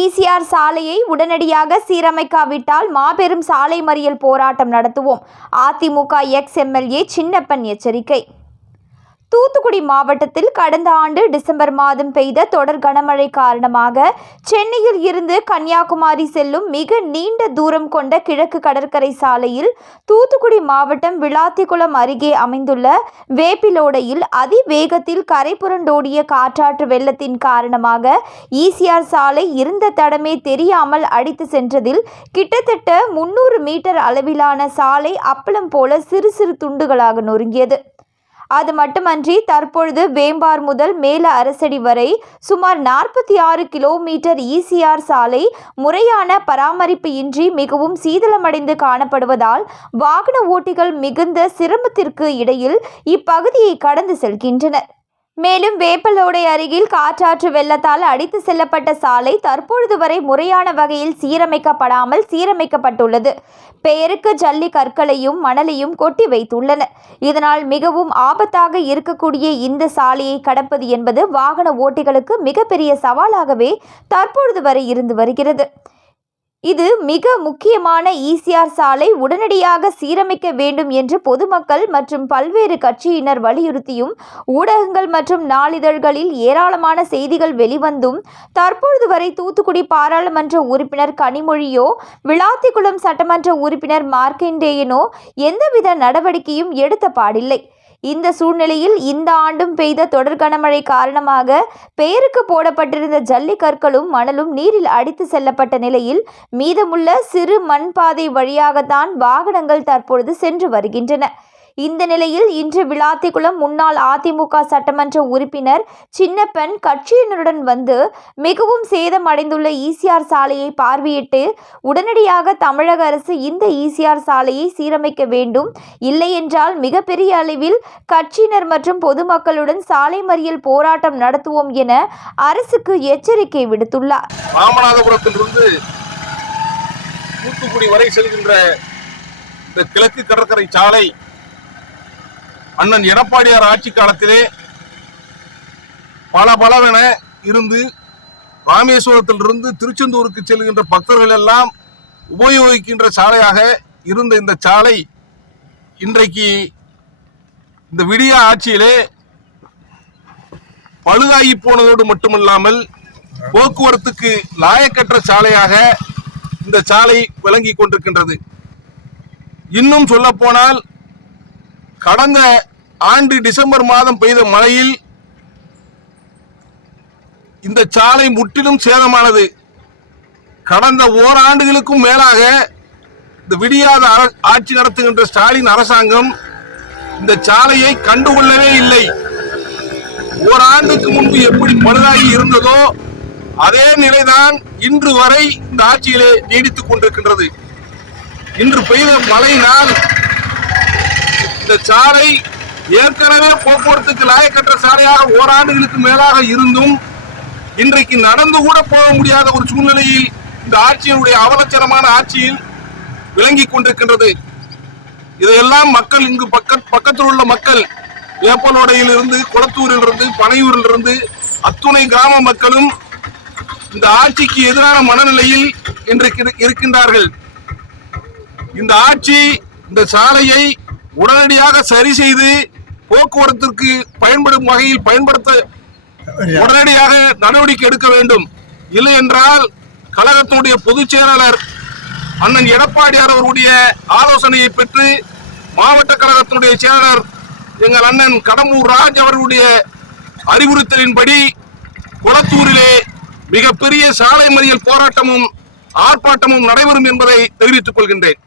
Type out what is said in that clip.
ECR சாலையை உடனடியாக சீரமைக்காவிட்டால் மாபெரும் சாலை மறியல் போராட்டம் நடத்துவோம். அதிமுக எக்ஸ்-எம்எல்ஏ சின்னப்பன் எச்சரிக்கை. தூத்துக்குடி மாவட்டத்தில் கடந்த ஆண்டு டிசம்பர் மாதம் பெய்த தொடர் கனமழை காரணமாக சென்னையில் இருந்து கன்னியாகுமரி செல்லும் மிக நீண்ட தூரம் கொண்ட கிழக்கு கடற்கரை சாலையில் தூத்துக்குடி மாவட்டம் விளாத்திக்குளம் அருகே அமைந்துள்ள வேப்பிலோடையில் அதிவேகத்தில் கரை புரண்டோடிய காற்றாற்று வெள்ளத்தின் காரணமாக ஈசிஆர் சாலை இருந்த தடமே தெரியாமல் அடித்து சென்றதில் கிட்டத்தட்ட 300 மீட்டர் அளவிலான சாலை அப்பளம் போல சிறு சிறு துண்டுகளாக நொறுங்கியது. அது மட்டுமன்றி தற்பொழுது வேம்பார் முதல் மேல அரசடி வரை சுமார் 46 கிலோமீட்டர் ஈசிஆர் சாலை முறையான பராமரிப்பு இன்றி மிகவும் சீதளமடைந்து காணப்படுவதால் வாகன ஓட்டிகள் மிகுந்த சிரமத்திற்கு இடையில் இப்பகுதியை கடந்து செல்கின்றனர். மேலும் வேப்பலோடை அருகில் காற்றாற்று வெள்ளத்தால் அடித்து செல்லப்பட்ட சாலை தற்பொழுது வரை முறையான வகையில் சீரமைக்கப்படாமல் சீரமைக்கப்பட்டுள்ளது. பெயருக்கு ஜல்லி கற்களையும் மணலையும் கொட்டி வைத்துள்ளனர். இதனால் மிகவும் ஆபத்தாக இருக்கக்கூடிய இந்த சாலையை கடப்பது என்பது வாகன ஓட்டிகளுக்கு மிகப்பெரிய சவாலாகவே தற்பொழுது வரை இருந்து வருகிறது. இது மிக முக்கியமான ஈசிஆர் சாலை உடனடியாக சீரமைக்க வேண்டும் என்று பொதுமக்கள் மற்றும் பல்வேறு கட்சியினர் வலியுறுத்தியும் ஊடகங்கள் மற்றும் நாளிதழ்களில் ஏராளமான செய்திகள் வெளிவந்தும் தற்பொழுது வரை தூத்துக்குடி பாராளுமன்ற உறுப்பினர் கனிமொழியோ விளாத்திக்குளம் சட்டமன்ற உறுப்பினர் மார்க்கண்டேயனோ எந்தவித நடவடிக்கையும் எடுத்த பாடில்லை. இந்த சூழ்நிலையில் இந்த ஆண்டும் பெய்த தொடர் கனமழை காரணமாக பெயருக்கு போடப்பட்டிருந்த ஜல்லி கற்களும் மணலும் நீரில் அடித்து செல்லப்பட்ட நிலையில் மீதமுள்ள சிறு மண் பாதை வழியாகத்தான் வாகனங்கள் தற்பொழுது சென்று வருகின்றன. இந்த நிலையில் இன்று விளாத்திக்குளம் முன்னாள் அதிமுக சட்டமன்ற உறுப்பினர் சின்னப்பன் கட்சியினருடன் வந்து மிகவும் சேதம் அடைந்துள்ள ஈசிஆர் சாலையை பார்வையிட்டு உடனடியாக தமிழக அரசு இந்த ஈசிஆர் சாலையை சீரமைக்க வேண்டும், இல்லையென்றால் மிகப்பெரிய அளவில் கட்சியினர் மற்றும் பொதுமக்களுடன் சாலை மறியல் போராட்டம் நடத்துவோம் என அரசுக்கு எச்சரிக்கை விடுத்துள்ளார். ராமநாதபுரத்திலிருந்து தூத்துக்குடி வரை செல்கின்ற இந்த கிழக்கு கடற்கரை சாலை அண்ணன் எடப்பாடியார் ஆட்சி காலத்திலே பலவென இருந்து ராமேஸ்வரத்திலிருந்து திருச்செந்தூருக்கு செல்கின்ற பக்தர்கள் எல்லாம் உபயோகிக்கின்ற சாலையாக இருந்த இந்த சாலை இன்றைக்கு இந்த விடிய ஆட்சியிலே பழுதாகி போனதோடு மட்டுமல்லாமல் போக்குவரத்துக்கு லாயக்கற்ற சாலையாக இந்த சாலை விளங்கி கொண்டிருக்கின்றது. இன்னும் சொல்ல போனால் கடந்த ஆண்டு டிசம்பர் மாதம் பெய்த மழையில் இந்த சாலை முற்றிலும் சேதமானது. கடந்த ஓராண்டுகளுக்கும் மேலாக இந்த விடியாத ஆட்சி நடத்துகின்ற ஸ்டாலின் அரசாங்கம் இந்த சாலையை கண்டுகொள்ளவே இல்லை. ஓராண்டுக்கு முன்பு எப்படி பழுதாகி இருந்ததோ அதே நிலைதான் இன்று வரை இந்த ஆட்சியிலே நீடித்துக் கொண்டிருக்கின்றது. இன்று பெய்த மழையினால் இந்த சாலை ஏற்கனவே போக்குவரத்துக்கு லாயக்கற்ற சாலையாக ஓராண்டுகளுக்கு மேலாக இருந்தும் இன்றைக்கு நடந்து கூட போக முடியாத ஒரு சூழ்நிலையில் இந்த ஆட்சியினுடைய அவலட்சணமான ஆட்சியில் விளங்கி கொண்டிருக்கின்றது. இதையெல்லாம் மக்கள் இங்கு பக்கத்தில் உள்ள மக்கள் வேப்பலோடையில் இருந்து, குளத்தூரில் இருந்து, பனையூரில் இருந்து அத்துணை கிராம மக்களும் இந்த ஆட்சிக்கு எதிரான மனநிலையில் இன்றைக்கு இருக்கின்றார்கள். இந்த ஆட்சி இந்த சாலையை உடனடியாக சரி செய்து போக்குவரத்திற்கு பயன்படும் வகையில் பயன்படுத்த உடனடியாக நடவடிக்கை எடுக்க வேண்டும். இல்லை என்றால் கழகத்தினுடைய பொதுச் செயலாளர் அண்ணன் எடப்பாடியார் அவருடைய ஆலோசனையை பெற்று மாவட்ட கழகத்தினுடைய செயலாளர் எங்கள் அண்ணன் கடம்பூர் ராஜ் அவர்களுடைய அறிவுறுத்தலின்படி குளத்தூரிலே மிகப்பெரிய சாலை மறியல் போராட்டமும் ஆர்ப்பாட்டமும் நடைபெறும் என்பதை தெரிவித்துக் கொள்கின்றேன்.